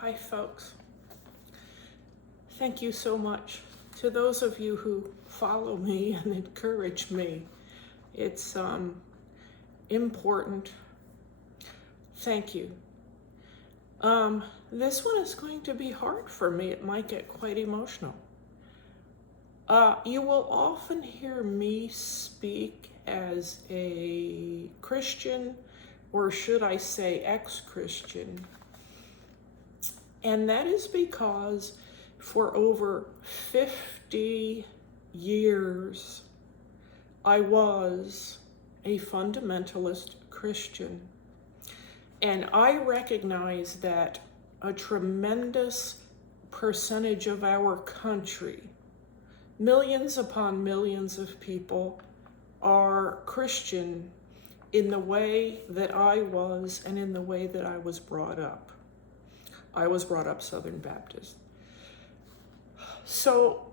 Hi, folks. Thank you so much to those of you who follow me and encourage me. It's important. Thank you. This one is going to be hard for me. It might get quite emotional. You will often hear me speak as a Christian, or should I say ex-Christian. And that is because for over 50 years, I was a fundamentalist Christian. And I recognize that a tremendous percentage of our country, millions upon millions of people, are Christian in the way that I was and in the way that I was brought up. I was brought up Southern Baptist. So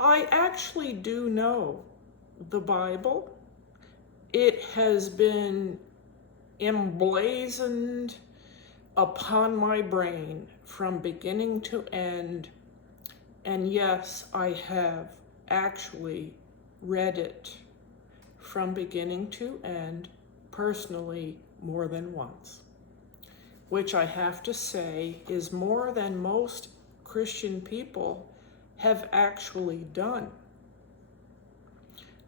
I actually do know the Bible. It has been emblazoned upon my brain from beginning to end. And yes, I have actually read it from beginning to end personally more than once, which I have to say is more than most Christian people have actually done.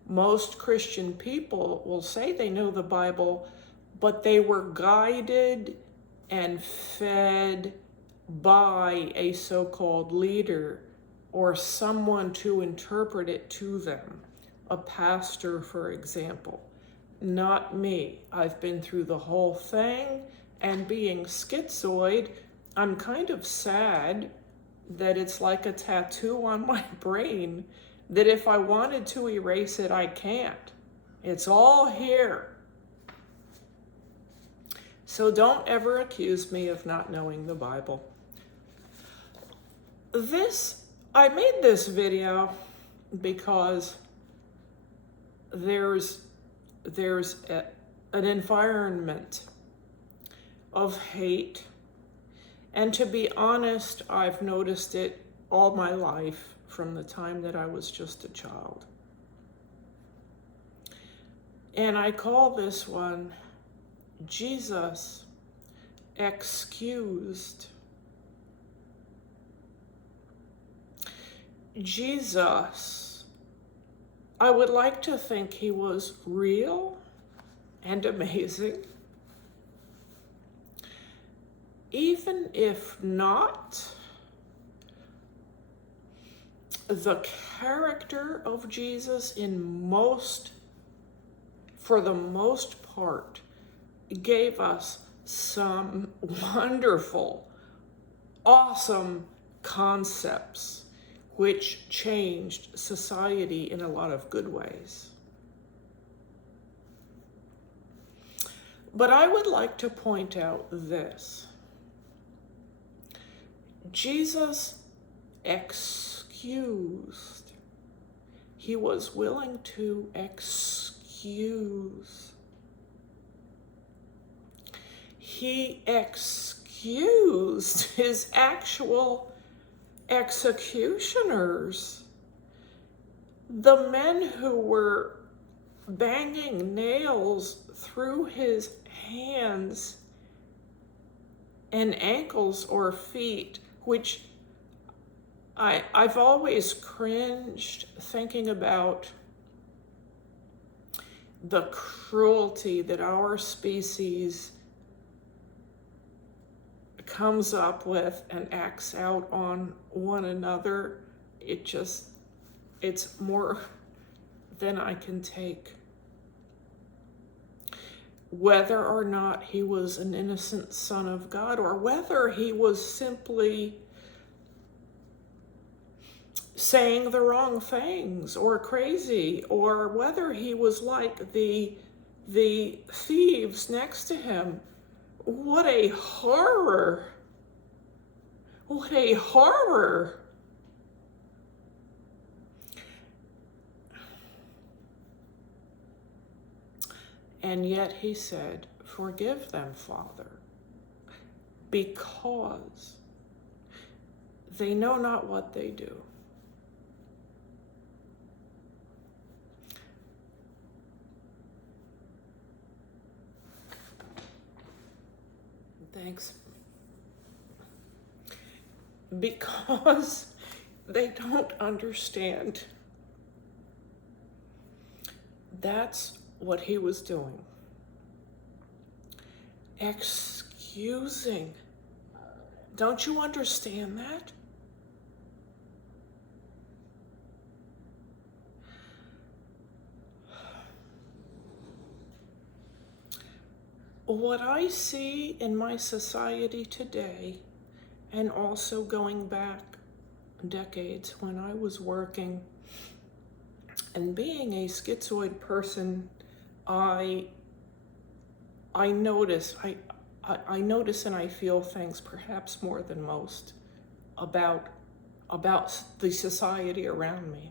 Most Christian people will say they know the Bible, but they were guided and fed by a so-called leader or someone to interpret it to them, a pastor, for example. Not me. I've been through the whole thing. And being schizoid, I'm kind of sad that it's like a tattoo on my brain, that if I wanted to erase it, I can't. It's all here. So don't ever accuse me of not knowing the Bible. I made this video because there's an environment of hate, and to be honest, I've noticed it all my life from the time that I was just a child. And I call this one Jesus Excused. Jesus, I would like to think he was real and amazing. Even if not, the character of Jesus for the most part, gave us some wonderful, awesome concepts which changed society in a lot of good ways. But I would like to point out this. Jesus excused. He was willing to excuse. He excused his actual executioners, the men who were banging nails through his hands and ankles or feet, which I've always cringed thinking about the cruelty that our species comes up with and acts out on one another. It's more than I can take. Whether or not he was an innocent son of God, or whether he was simply saying the wrong things or crazy, or whether he was like the thieves next to him. What a horror. What a horror. And yet he said, "Forgive them, Father. because they know not what they do. Thanks. Because they don't understand. That's what he was doing. Excusing. Don't you understand that? What I see in my society today, and also going back decades when I was working and being a schizoid person, I notice and I feel things perhaps more than most about the society around me.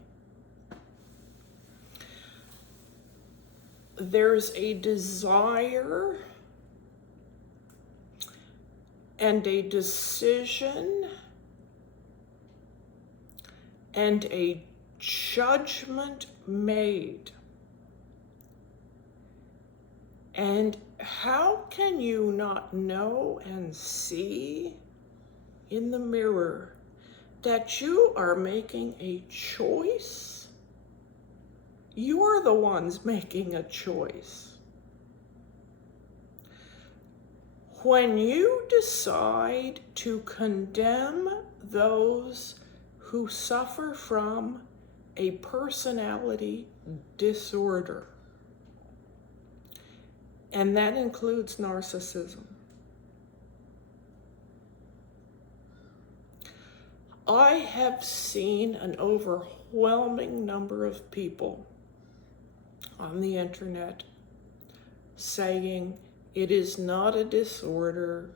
There's a desire and a decision and a judgment made. And how can you not know and see in the mirror that you are making a choice? You are the ones making a choice. When you decide to condemn those who suffer from a personality disorder, and that includes narcissism, I have seen an overwhelming number of people on the internet saying it is not a disorder.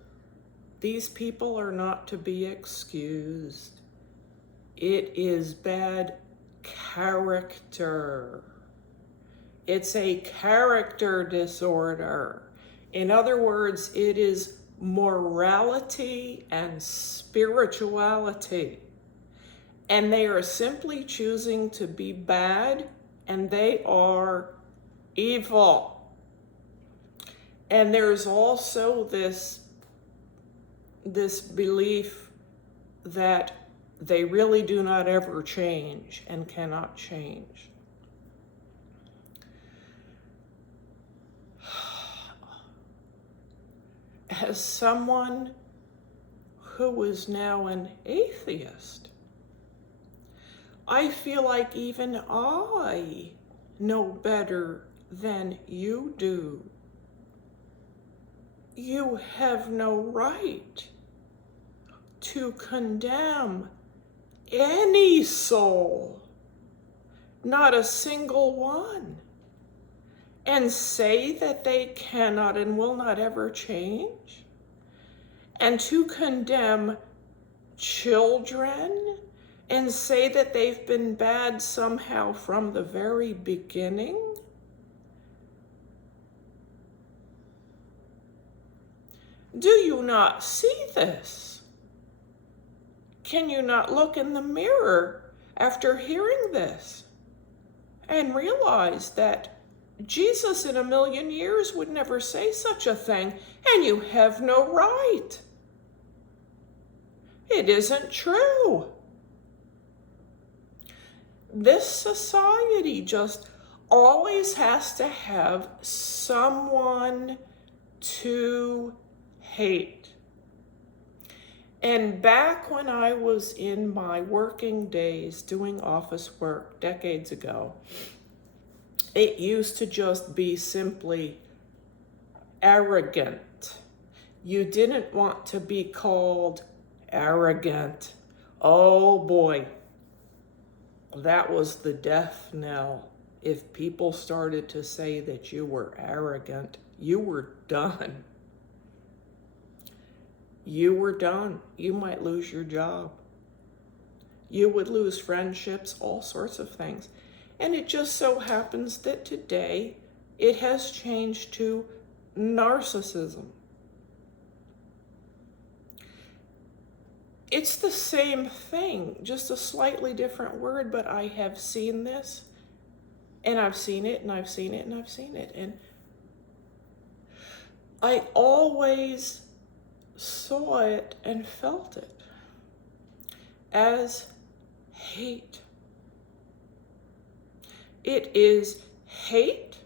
These people are not to be excused. It is bad character. It's a character disorder. In other words, it is morality and spirituality. And they are simply choosing to be bad, and they are evil. And there's also this belief that they really do not ever change and cannot change. As someone who is now an atheist, I feel like even I know better than you do. You have no right to condemn any soul, not a single one, and say that they cannot and will not ever change, and to condemn children and say that they've been bad somehow from the very beginning. Do you not see this? Can you not look in the mirror after hearing this and realize that Jesus in a million years would never say such a thing, and you have no right? It isn't true. This society just always has to have someone to hate. And back when I was in my working days doing office work decades ago, it used to just be simply arrogant. You didn't want to be called arrogant. Oh boy, that was the death knell. If people started to say that you were arrogant, you were done. You were done. You might lose your job. You would lose friendships, all sorts of things. And it just so happens that today it has changed to narcissism. It's the same thing, just a slightly different word, but I have seen this, and I've seen it, and I've seen it, and I've seen it. And I always saw it and felt it as hate. It is hate,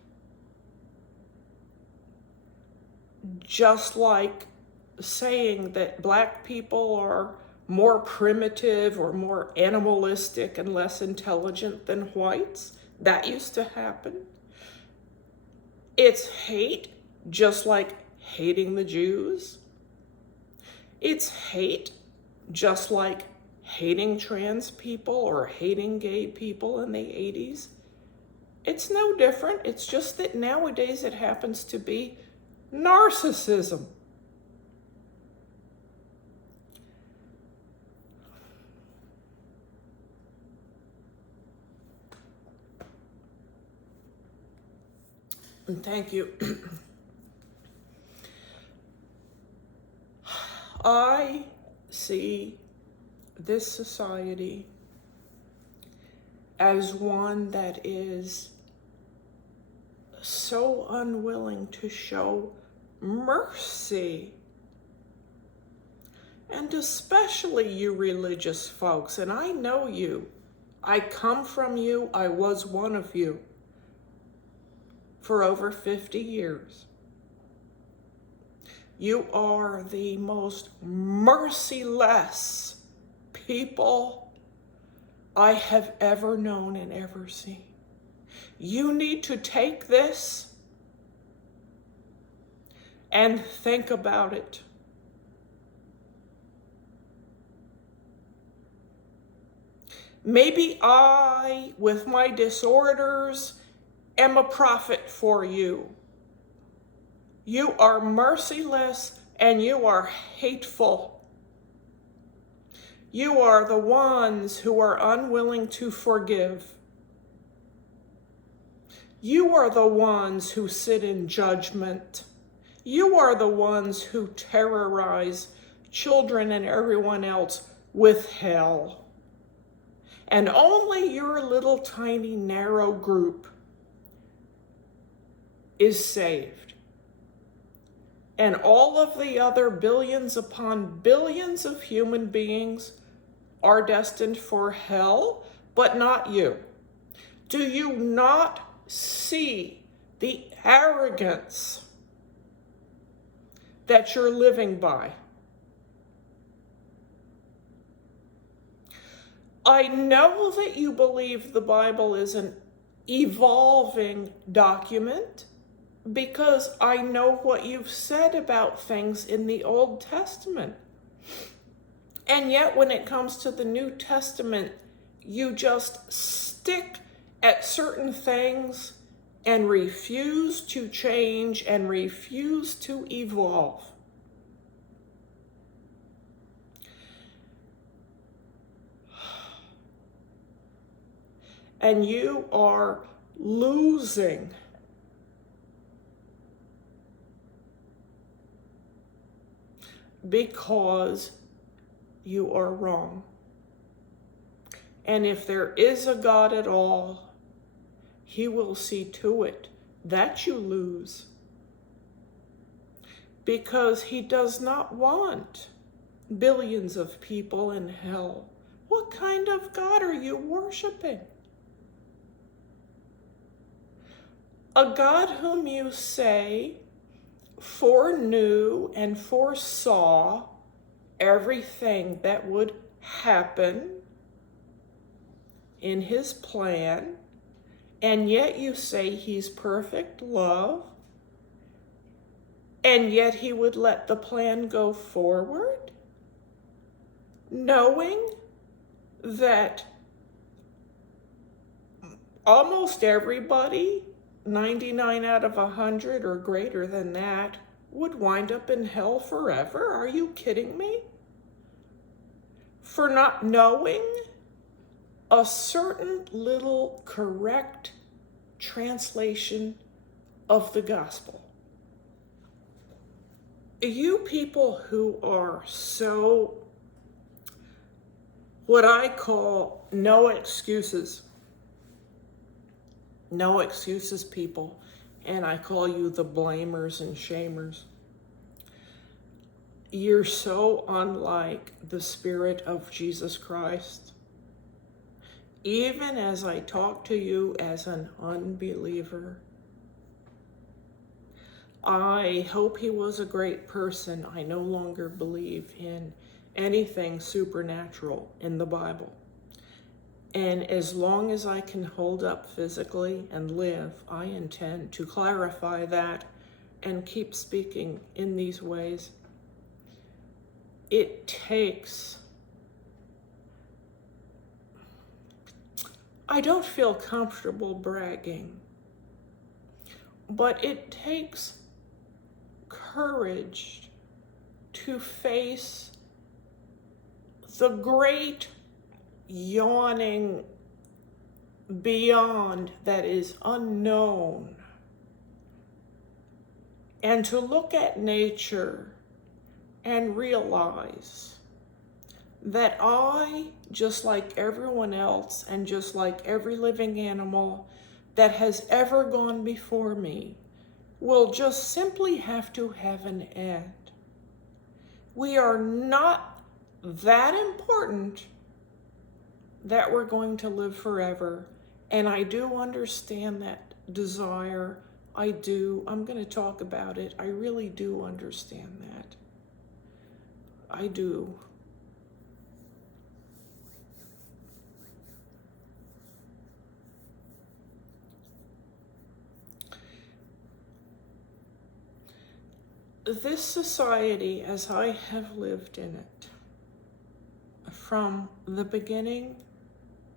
just like saying that black people are more primitive or more animalistic and less intelligent than whites. That used to happen. It's hate, just like hating the Jews. It's hate, just like hating trans people or hating gay people in the 80s. It's no different. It's just that nowadays it happens to be narcissism. And thank you. I see this society as one that is so unwilling to show mercy. And especially you religious folks, and I know you. I come from you. I was one of you for over 50 years. You are the most merciless people I have ever known and ever seen. You need to take this and think about it. Maybe I, with my disorders, am a prophet for you. You are merciless and you are hateful. You are the ones who are unwilling to forgive. You are the ones who sit in judgment. You are the ones who terrorize children and everyone else with hell. And only your little tiny narrow group is saved. And all of the other billions upon billions of human beings are destined for hell, but not you. Do you not see the arrogance that you're living by? I know that you believe the Bible is an evolving document because I know what you've said about things in the Old Testament. And yet when it comes to the New Testament, you just stick at certain things and refuse to change and refuse to evolve. And you are losing. Because you are wrong. And if there is a God at all, he will see to it that you lose. Because he does not want billions of people in hell. What kind of God are you worshiping? A God whom you say foreknew and foresaw everything that would happen in his plan, and yet you say he's perfect love, and yet he would let the plan go forward, knowing that almost everybody, 99 out of 100 or greater than that, would wind up in hell forever? Are you kidding me? For not knowing a certain little correct translation of the gospel. You people who are so what I call no excuses. No excuses, people. And I call you the blamers and shamers. You're so unlike the Spirit of Jesus Christ. Even as I talk to you as an unbeliever, I hope he was a great person. I no longer believe in anything supernatural in the Bible. And as long as I can hold up physically and live, I intend to clarify that and keep speaking in these ways. It takes, I don't feel comfortable bragging, but it takes courage to face the great yawning beyond that is unknown, and to look at nature and realize that I, just like everyone else and just like every living animal that has ever gone before me, will just simply have to have an end. We are not that important that we're going to live forever. And I do understand that desire. I do. I'm going to talk about it. I really do understand that. I do. This society, as I have lived in it, from the beginning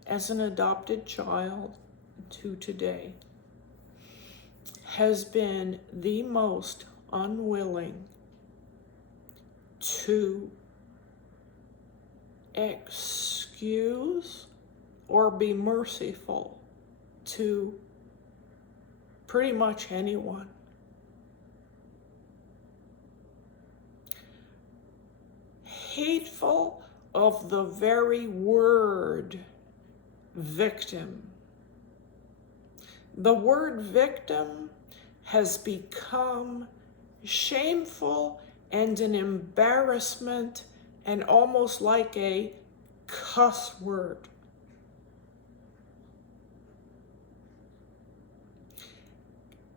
as an adopted child to today, has been the most unwilling to excuse or be merciful to pretty much anyone. Hateful of the very word victim. The word victim has become shameful and an embarrassment and almost like a cuss word.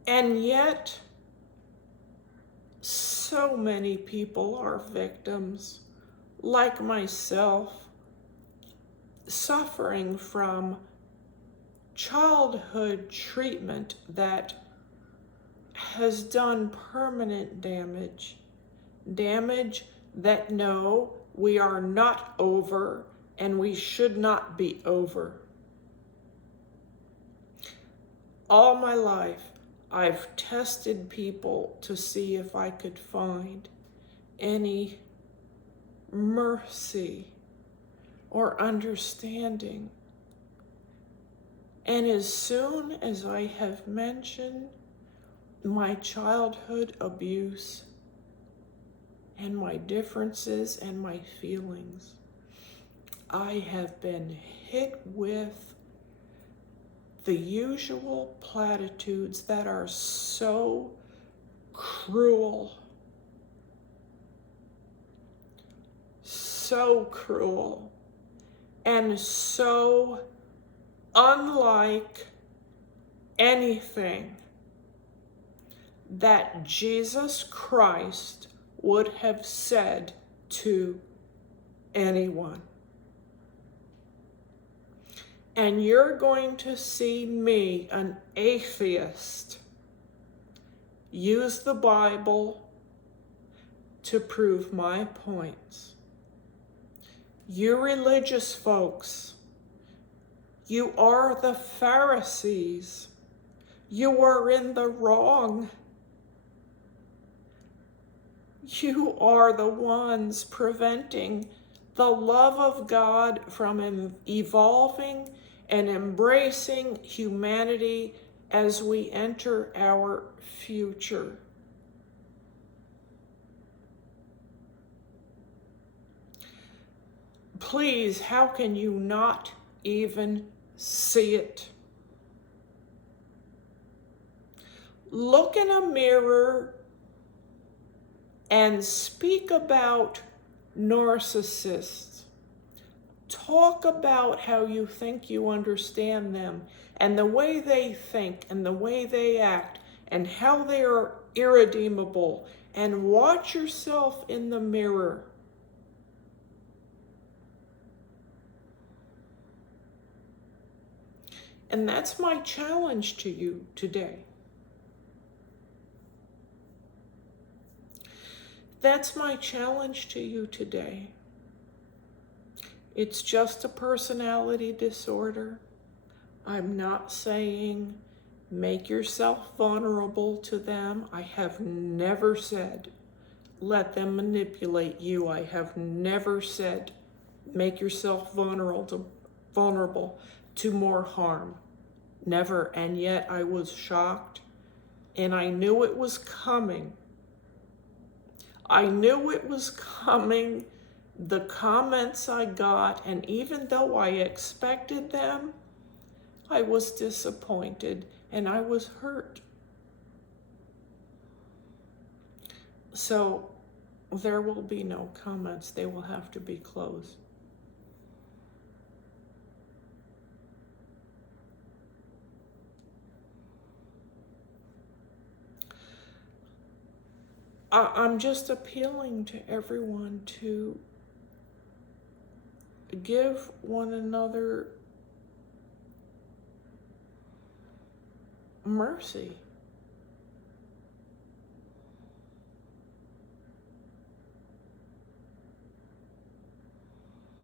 And yet, so many people are victims, like myself, suffering from childhood treatment that has done permanent damage. Damage that no, we are not over and we should not be over. All my life, I've tested people to see if I could find any mercy or understanding. And as soon as I have mentioned my childhood abuse and my differences and my feelings, I have been hit with the usual platitudes that are so cruel. So cruel and so unlike anything that Jesus Christ would have said to anyone. And you're going to see me, an atheist, use the Bible to prove my points. You religious folks, you are the Pharisees. You are in the wrong. You are the ones preventing the love of God from evolving and embracing humanity as we enter our future. Please, how can you not even see it? Look in a mirror and speak about narcissists. Talk about how you think you understand them and the way they think and the way they act and how they are irredeemable, and watch yourself in the mirror. And that's my challenge to you today. That's my challenge to you today. It's just a personality disorder. I'm not saying make yourself vulnerable to them. I have never said let them manipulate you. I have never said make yourself vulnerable to more harm. Never. And yet I was shocked, and I knew it was coming. I knew it was coming. The comments I got, and even though I expected them, I was disappointed and I was hurt. So there will be no comments. They will have to be closed. I'm just appealing to everyone to give one another mercy.